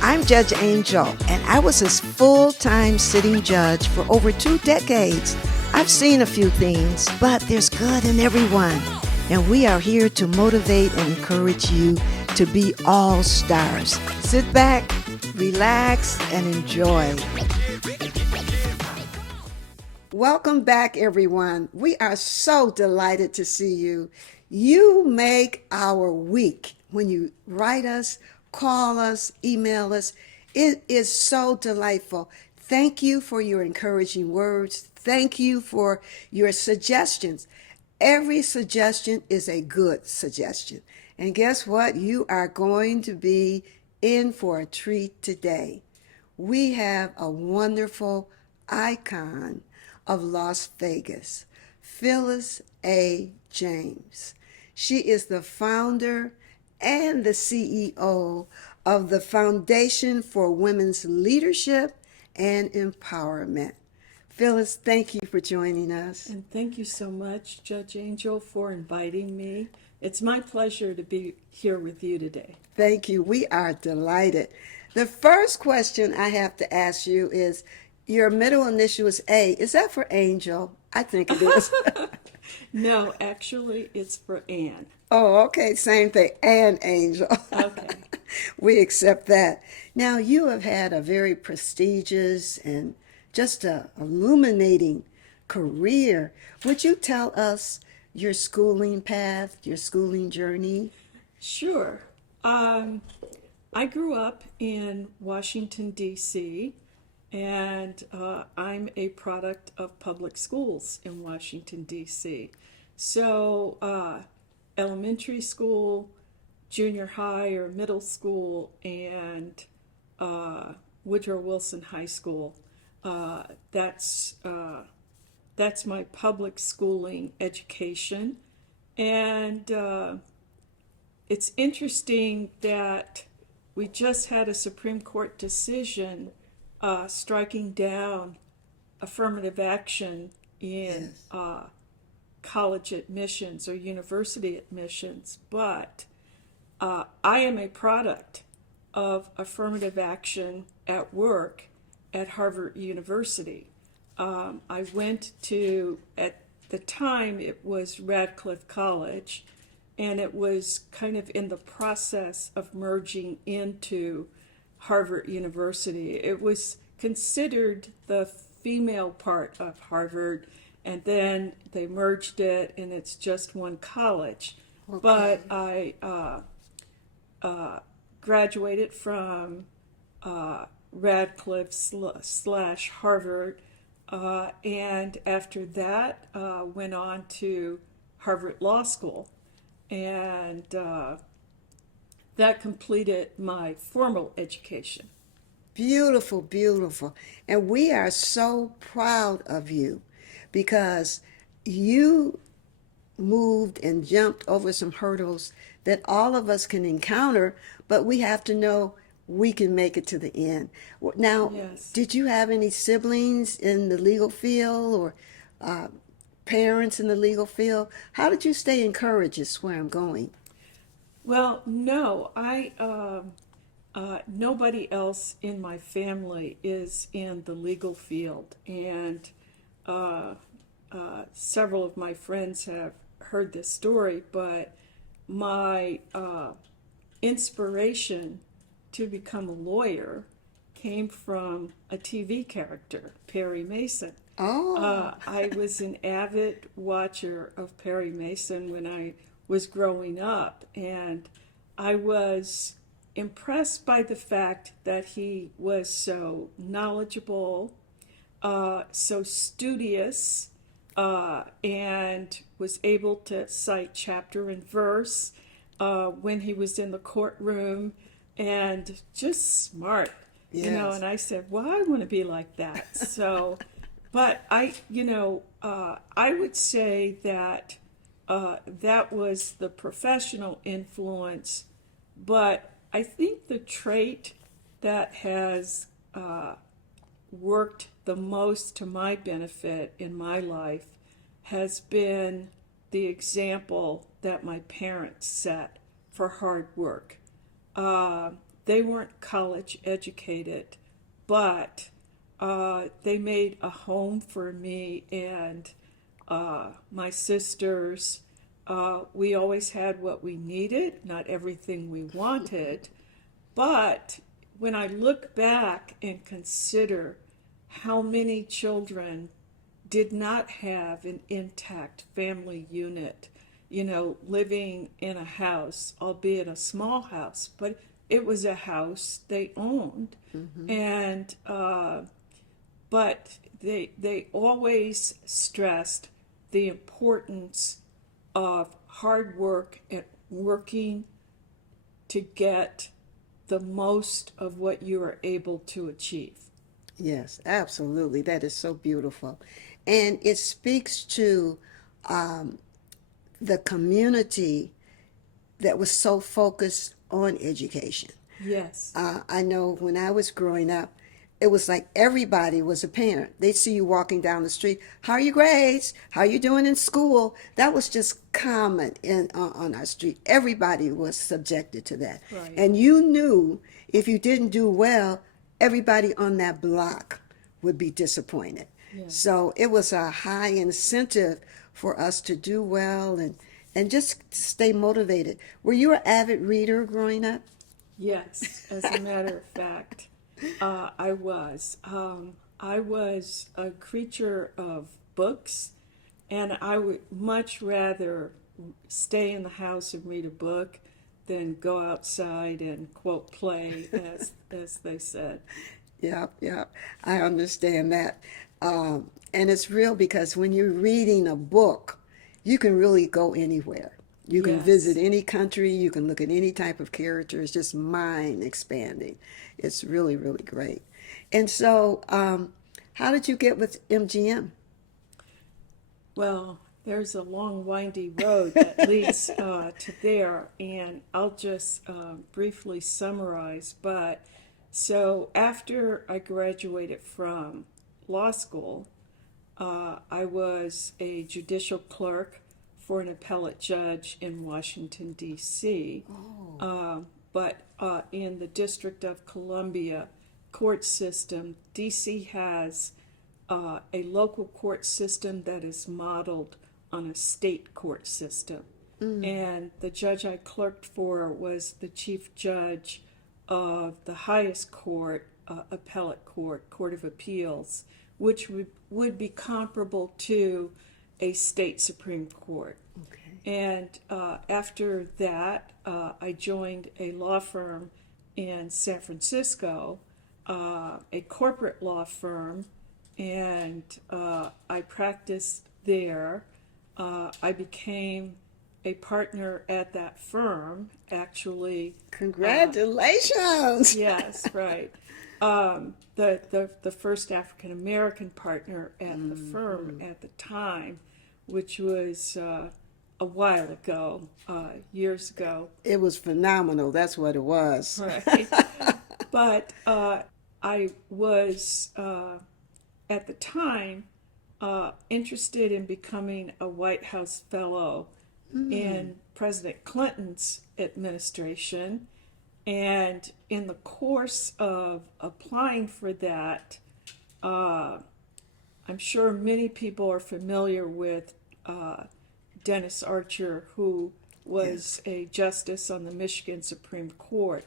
I'm Judge Angel, and I was a full-time sitting judge for over 2 decades. I've seen a few things, but there's good in everyone. And we are here to motivate and encourage you to be all stars. Sit back, relax, and enjoy. Welcome back, everyone. We are so delighted to see you. You make our week when you write us, call us, email us. It is so delightful. Thank you for your encouraging words. Thank you for your suggestions. Every suggestion is a good suggestion. And guess what? You are going to be in for a treat today. We have a wonderful icon of Las Vegas, Phyllis A. James. She is the founder and the CEO of the Foundation for Women's Leadership and Empowerment. Phyllis, thank you for joining us. And thank you so much, Judge Angel, for inviting me. It's my pleasure to be here with you today. Thank you. We are delighted. The first question I have to ask you is, your middle initial is A. Is that for Angel? I think it is. No, actually, it's for Anne. Oh, okay. Same thing. And Angel. Okay. We accept that. Now, you have had a very prestigious and just a illuminating career. Would you tell us your schooling path, your schooling journey? Sure. I grew up in Washington, D.C., and I'm a product of public schools in Washington, D.C. So, elementary school, junior high or middle school, and Woodrow Wilson High School. That's my public schooling education, and it's interesting that we just had a Supreme Court decision striking down affirmative action in college admissions or university admissions, but I am a product of affirmative action at work at Harvard University. I went to, at the time, it was Radcliffe College, and it was kind of in the process of merging into Harvard University. It was considered the female part of Harvard, and then they merged it, and it's just one college. Okay. But I graduated from Radcliffe slash Harvard, and after that went on to Harvard Law School, and that completed my formal education. Beautiful, beautiful. And we are so proud of you because you moved and jumped over some hurdles that all of us can encounter, but we have to know we can make it to the end. Now, Yes. did you have any siblings in the legal field or uh, parents in the legal field? How did you stay encouraged is where I'm going. Well, no, nobody else in my family is in the legal field, and several of my friends have heard this story, but my inspiration to become a lawyer came from a TV character, Perry Mason. Oh, I was an avid watcher of Perry Mason when I was growing up, and I was impressed by the fact that he was so knowledgeable, so studious, and was able to cite chapter and verse when he was in the courtroom, and just smart, yes. and I said, well, I want to be like that. So, but I would say that that was the professional influence, but I think the trait that has worked the most to my benefit in my life has been the example that my parents set for hard work. they weren't college educated, but they made a home for me and my sisters. We always had what we needed, not everything we wanted. But when I look back and consider how many children did not have an intact family unit, living in a house, albeit a small house, but it was a house they owned. And, but they always stressed the importance of hard work and working to get the most of what you are able to achieve. Yes, absolutely. That is so beautiful. And it speaks to um, the community that was so focused on education. Yes. I know when I was growing up, it was like everybody was a parent. They'd see you walking down the street. How are your grades? How are you doing in school? That was just common on our street. Everybody was subjected to that. Right. And you knew if you didn't do well, everybody on that block would be disappointed. Yes. So it was a high incentive for us to do well and just stay motivated. Were you an avid reader growing up? Yes. As a matter of fact, I was. I was a creature of books, and I would much rather stay in the house and read a book than go outside and quote play, as they said. Yep, yep. I understand that. And it's real because when you're reading a book, you can really go anywhere. You can visit Yes. any country, you can look at any type of character. It's just mind expanding. It's really, really great. And so, how did you get with MGM? Well, there's a long, windy road that leads to there, and I'll just briefly summarize. But so after I graduated from law school, I was a judicial clerk for an appellate judge in Washington, D.C., Oh, but in the District of Columbia court system, D.C. has a local court system that is modeled on a state court system. And the judge I clerked for was the chief judge of the highest court, appellate court, Court of Appeals, which would be comparable to a state Supreme Court. okay. And after that, I joined a law firm in San Francisco, a corporate law firm, and I practiced there. I became a partner at that firm, actually. Congratulations. Yes, right. The first African American partner at the firm at the time, which was a while ago, years ago. It was phenomenal. That's what it was. Right. But I was at the time interested in becoming a White House fellow in President Clinton's administration. And in the course of applying for that, I'm sure many people are familiar with Dennis Archer, who was a justice on the Michigan Supreme Court.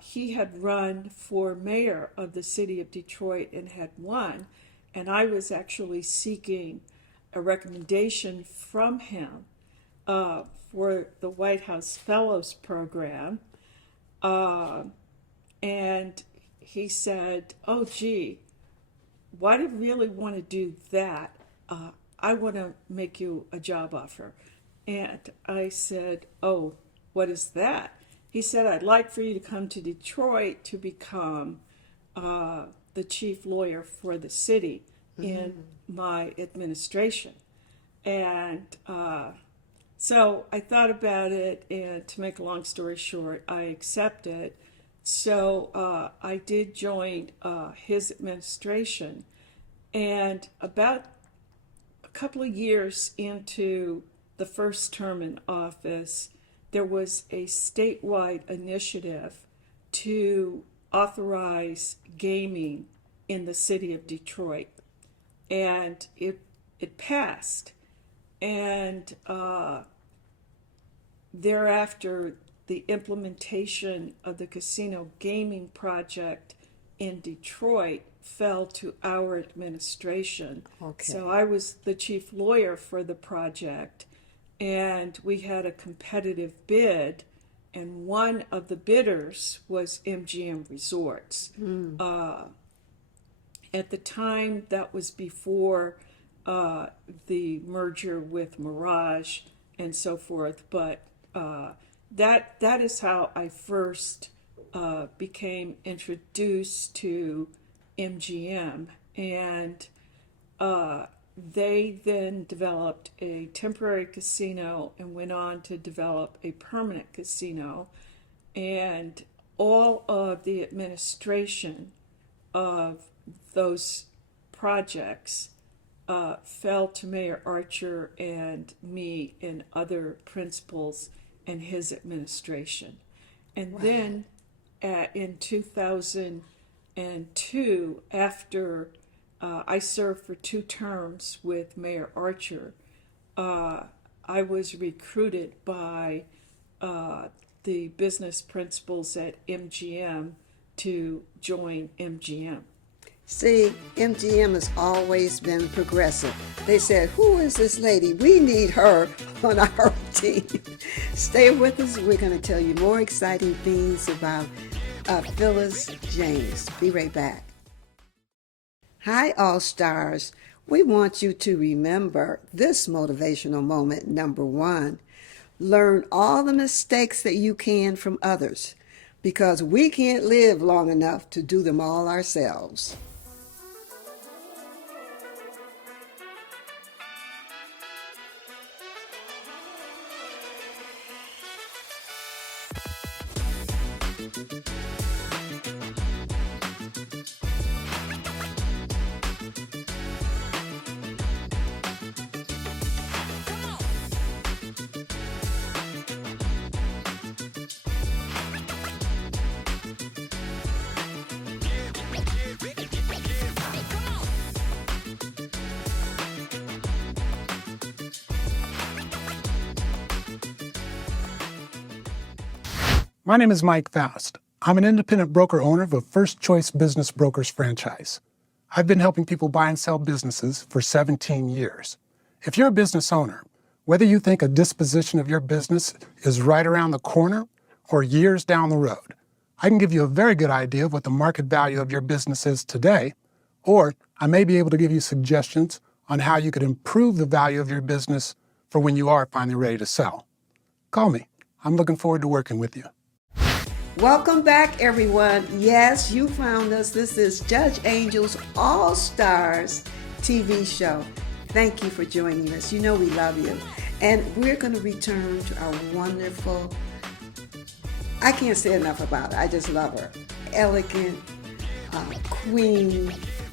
He had run for mayor of the city of Detroit and had won, and I was actually seeking a recommendation from him for the White House Fellows Program. And he said, "Oh, gee, why do you really want to do that? I want to make you a job offer." And I said, "Oh, what is that?" He said, "I'd like for you to come to Detroit to become the chief lawyer for the city in my administration." And so I thought about it, and to make a long story short, I accepted. So I did join his administration, and about a couple of years into the first term in office, there was a statewide initiative to authorize gaming in the city of Detroit, and it passed. And thereafter, the implementation of the casino gaming project in Detroit fell to our administration. Okay. So I was the chief lawyer for the project, and we had a competitive bid, and one of the bidders was MGM Resorts. At the time, that was before the merger with Mirage and so forth, but that is how I first became introduced to MGM, and they then developed a temporary casino and went on to develop a permanent casino, and all of the administration of those projects fell to Mayor Archer and me and other principals in his administration. And then in 2002, after I served for 2 terms with Mayor Archer, I was recruited by the business principals at MGM to join MGM. See, MGM has always been progressive. They said, who is this lady? We need her on our team. Stay with us. We're going to tell you more exciting things about Phyllis James. Be right back. Hi, All Stars. We want you to remember this motivational moment, number 1. Learn all the mistakes that you can from others, because we can't live long enough to do them all ourselves. My name is Mike Faust. I'm an independent broker owner of a First Choice Business Brokers franchise. I've been helping people buy and sell businesses for 17 years. If you're a business owner, whether you think a disposition of your business is right around the corner or years down the road, I can give you a very good idea of what the market value of your business is today, or I may be able to give you suggestions on how you could improve the value of your business for when you are finally ready to sell. Call me. I'm looking forward to working with you. Welcome back, everyone. Yes, you found us. This is Judge Angel's All Stars TV show. Thank you for joining us. You know we love you. And we're going to return to our wonderful, I can't say enough about her. I just love her. Elegant, queen,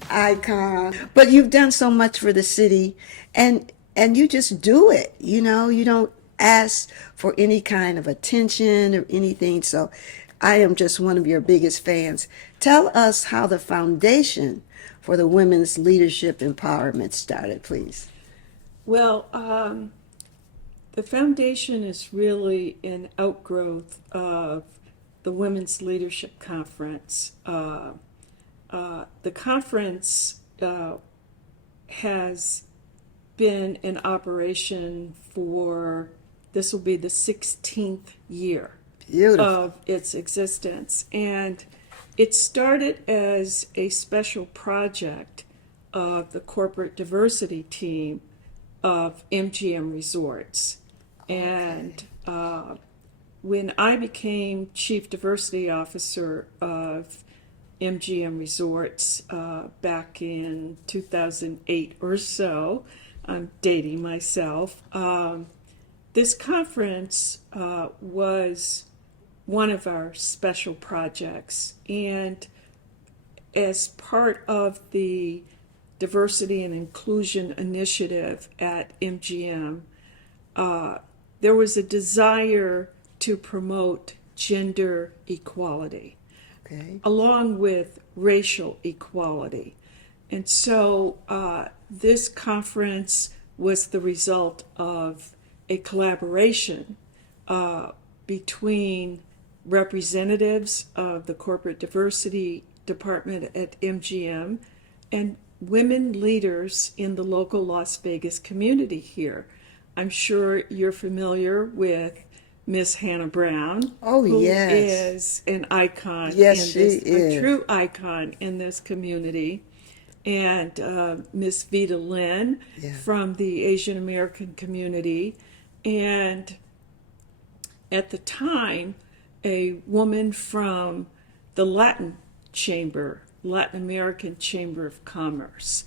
icon. But you've done so much for the city, and you just do it. You know, you don't ask for any kind of attention or anything. So I am just one of your biggest fans. Tell us how the foundation for the Women's Leadership Empowerment started, please. Well, the foundation is really an outgrowth of the Women's Leadership Conference. The conference has been in operation for, this will be the 16th year. Beautiful. Of its existence. And it started as a special project of the corporate diversity team of MGM Resorts. Okay. And when I became Chief Diversity Officer of MGM Resorts back in 2008 or so, I'm dating myself, this conference was one of our special projects, and as part of the diversity and inclusion initiative at MGM, there was a desire to promote gender equality. Okay. along with racial equality. And so this conference was the result of a collaboration between representatives of the corporate diversity department at MGM and women leaders in the local Las Vegas community here. I'm sure you're familiar with Miss Hannah Brown, Oh, who yes. is an icon Yes, in she this, is. a true icon in this community, and Miss Vita Lynn Yeah. from the Asian American community, and at the time, a woman from the Latin American Chamber of Commerce,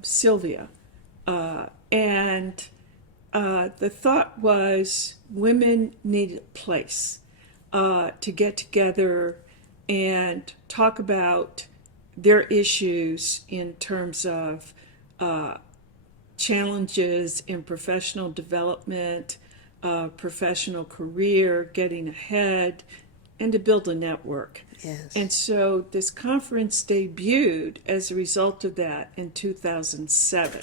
Sylvia, and the thought was women needed a place to get together and talk about their issues in terms of challenges in professional development, professional career, getting ahead, and to build a network. Yes. And so this conference debuted as a result of that in 2007.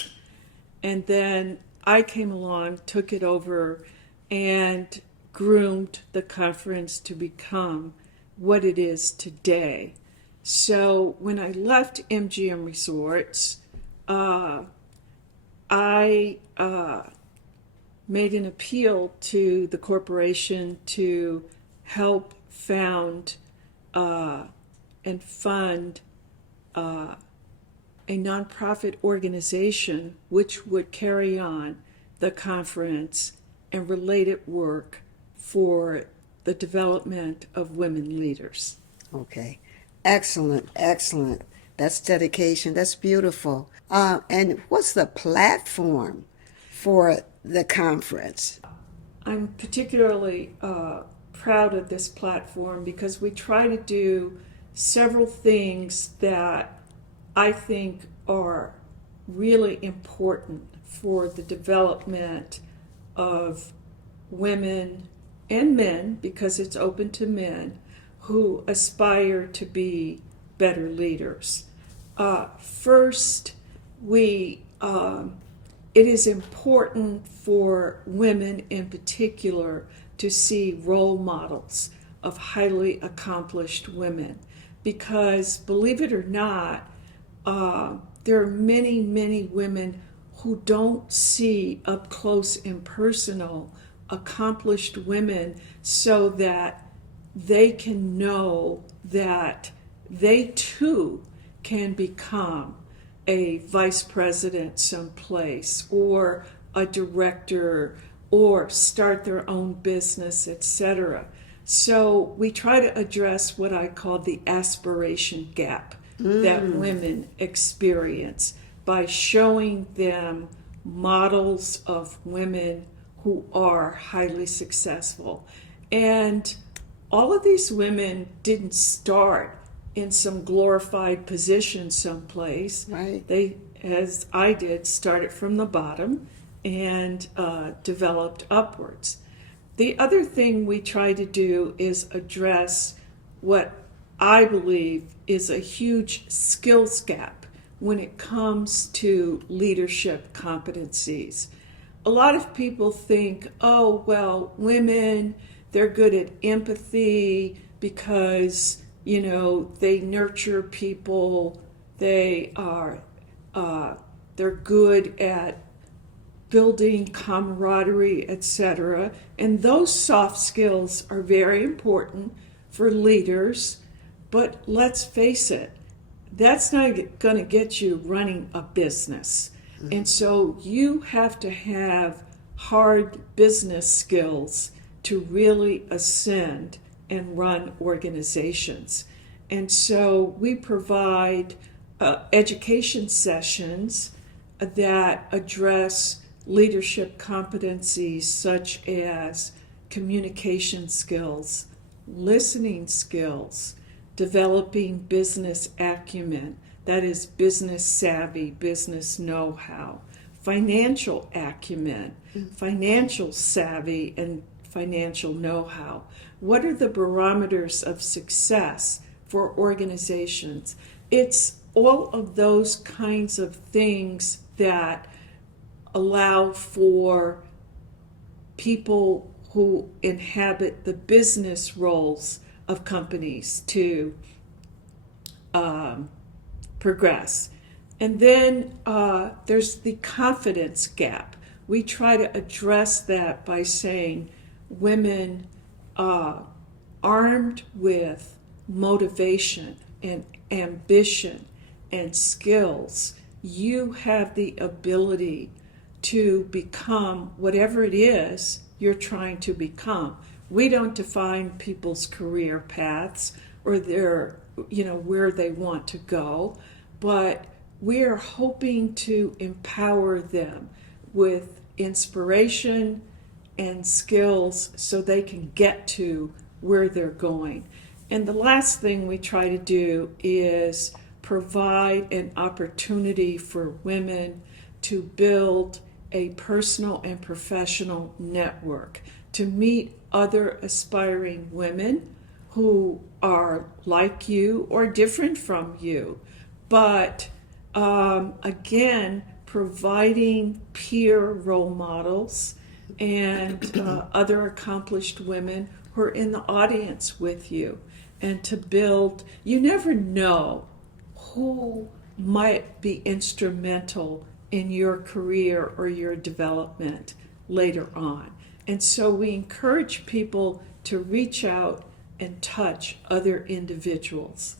And then I came along, took it over, and groomed the conference to become what it is today. So when I left MGM Resorts, I made an appeal to the corporation to help found and fund a nonprofit organization which would carry on the conference and related work for the development of women leaders. Okay. Excellent. Excellent. That's dedication. That's beautiful. And what's the platform for the conference? I'm particularly proud of this platform because we try to do several things that I think are really important for the development of women and men, because it's open to men who aspire to be better leaders. First, it is important for women in particular to see role models of highly accomplished women, because believe it or not, there are many, many women who don't see up close and personal accomplished women so that they can know that they too can become a vice president someplace or a director or start their own business, etc. So we try to address what I call the aspiration gap that women experience by showing them models of women who are highly successful. And all of these women didn't start in some glorified position someplace. Right. They, as I did, started from the bottom and developed upwards. The other thing we try to do is address what I believe is a huge skills gap when it comes to leadership competencies. A lot of people think, oh, well, women, they're good at empathy because, they nurture people, they're good at building camaraderie, etc. And those soft skills are very important for leaders, but let's face it, that's not going to get you running a business. And so you have to have hard business skills to really ascend and run organizations. And so we provide education sessions that address leadership competencies such as communication skills, listening skills, developing business acumen, that is business savvy, business know-how, financial acumen, financial savvy, and financial know-how. what are the barometers of success for organizations? It's all of those kinds of things that allow for people who inhabit the business roles of companies to progress. And then there's the confidence gap. We try to address that by saying women armed with motivation and ambition and skills, you have the ability to become whatever it is you're trying to become. We don't define people's career paths or their, where they want to go, but we're hoping to empower them with inspiration and skills so they can get to where they're going. And the last thing we try to do is provide an opportunity for women to build a personal and professional network, to meet other aspiring women who are like you or different from you. But again, providing peer role models and other accomplished women who are in the audience with you, and to build, you never know who might be instrumental in your career or your development later on. And so we encourage people to reach out and touch other individuals.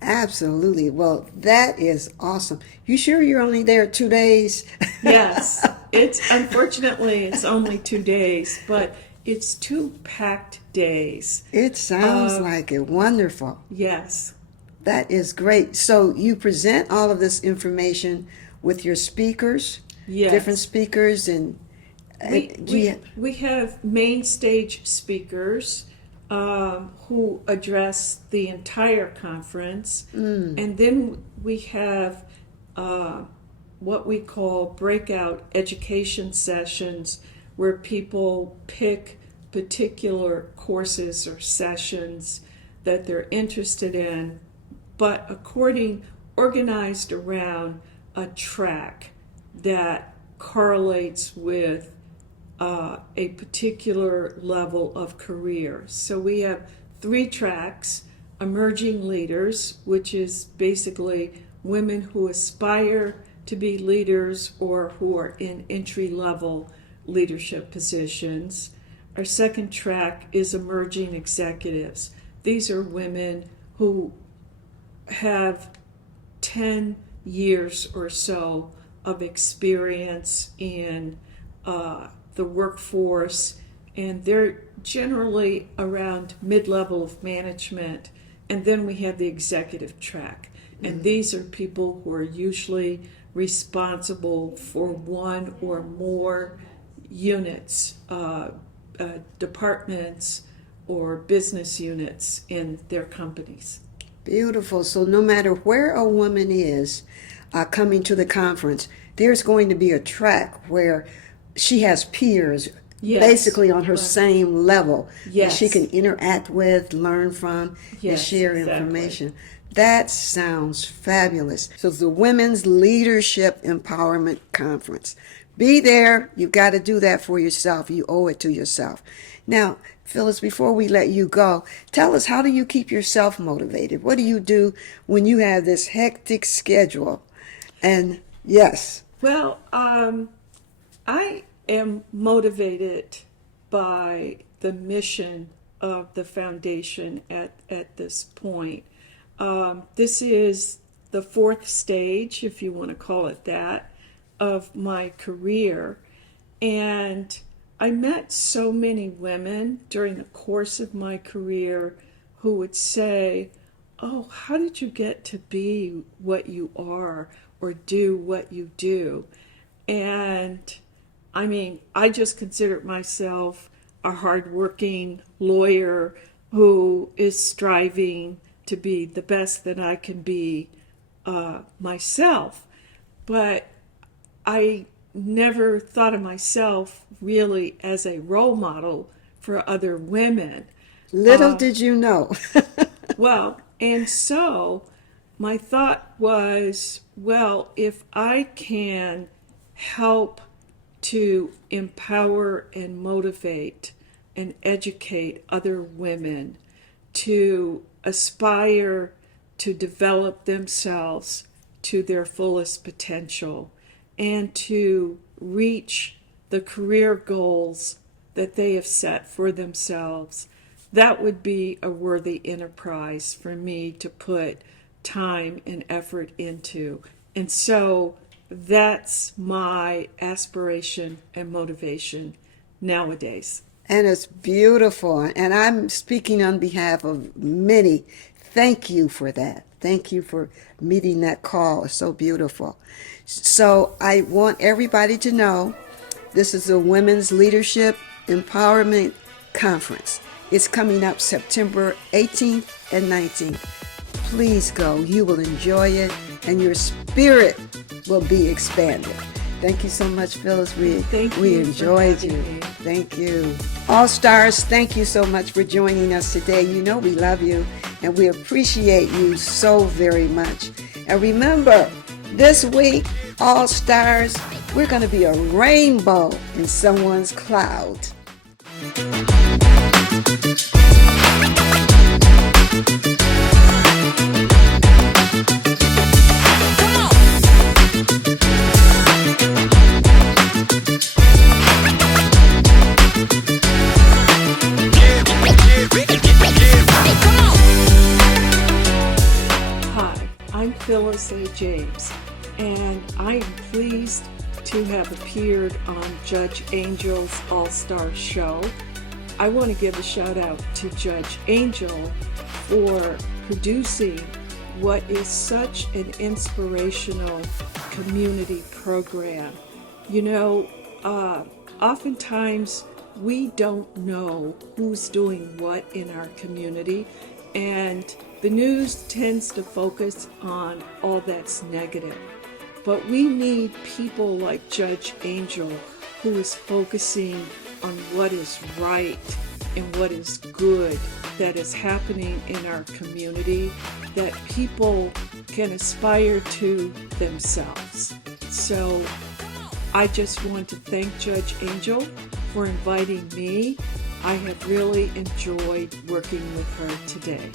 Absolutely. Well, that is awesome. You sure you're only there 2 days? Yes, unfortunately it's only 2 days, but it's 2 packed days. It sounds like it. Wonderful. Yes. That is great. So you present all of this information with your speakers, Yes. different speakers, and We have main stage speakers who address the entire conference, and then we have what we call breakout education sessions where people pick particular courses or sessions that they're interested in, but organized around a track that correlates with a particular level of career. So we have 3 tracks: emerging leaders, which is basically women who aspire to be leaders or who are in entry-level leadership positions. Our second track is emerging executives. These are women who have 10 years or so of experience in the workforce, and they're generally around mid-level of management. And then we have the executive track, and these are people who are usually responsible for one or more units, departments, or business units in their companies. beautiful. So no matter where a woman is coming to the conference, there's going to be a track where she has peers Yes. basically on her Right. same level that Yes. she can interact with, learn from, and Yes, share exactly. information. That sounds fabulous. So it's the Women's Leadership Empowerment Conference. Be there. You've got to do that for yourself. You owe it to yourself. Now, Phyllis, before we let you go, tell us, how do you keep yourself motivated? What do you do when you have this hectic schedule? And yes. Well, I am motivated by the mission of the foundation at this point. This is the 4th stage, if you want to call it that, of my career. And I met so many women during the course of my career who would say, "Oh, how did you get to be what you are or do what you do?" And I mean, I just consider myself a hardworking lawyer who is striving to be the best that I can be myself. But I never thought of myself really as a role model for other women. Little did you know. Well, and so my thought was, well, if I can help to empower and motivate and educate other women to aspire to develop themselves to their fullest potential and to reach the career goals that they have set for themselves, that would be a worthy enterprise for me to put time and effort into. And so that's my aspiration and motivation nowadays. And it's beautiful. And I'm speaking on behalf of many. Thank you for that. Thank you for meeting that call. It's so beautiful. So I want everybody to know this is a Women's Leadership Empowerment Conference. It's coming up September 18th and 19th. Please go. You will enjoy it and your spirit will be expanded. Thank you so much, Phyllis. We enjoyed you. Thank you. All Stars, thank you so much for joining us today. You know we love you and we appreciate you so very much. And remember, this week, All Stars, we're going to be a rainbow in someone's cloud. I'm Phyllis A. James, and I am pleased to have appeared on Judge Angel's All-Star Show. I want to give a shout out to Judge Angel for producing what is such an inspirational community program. You know, oftentimes we don't know who's doing what in our community, and the news tends to focus on all that's negative. But we need people like Judge Angel, who is focusing on what is right and what is good that is happening in our community, that people can aspire to themselves. So I just want to thank Judge Angel for inviting me. I have really enjoyed working with her today.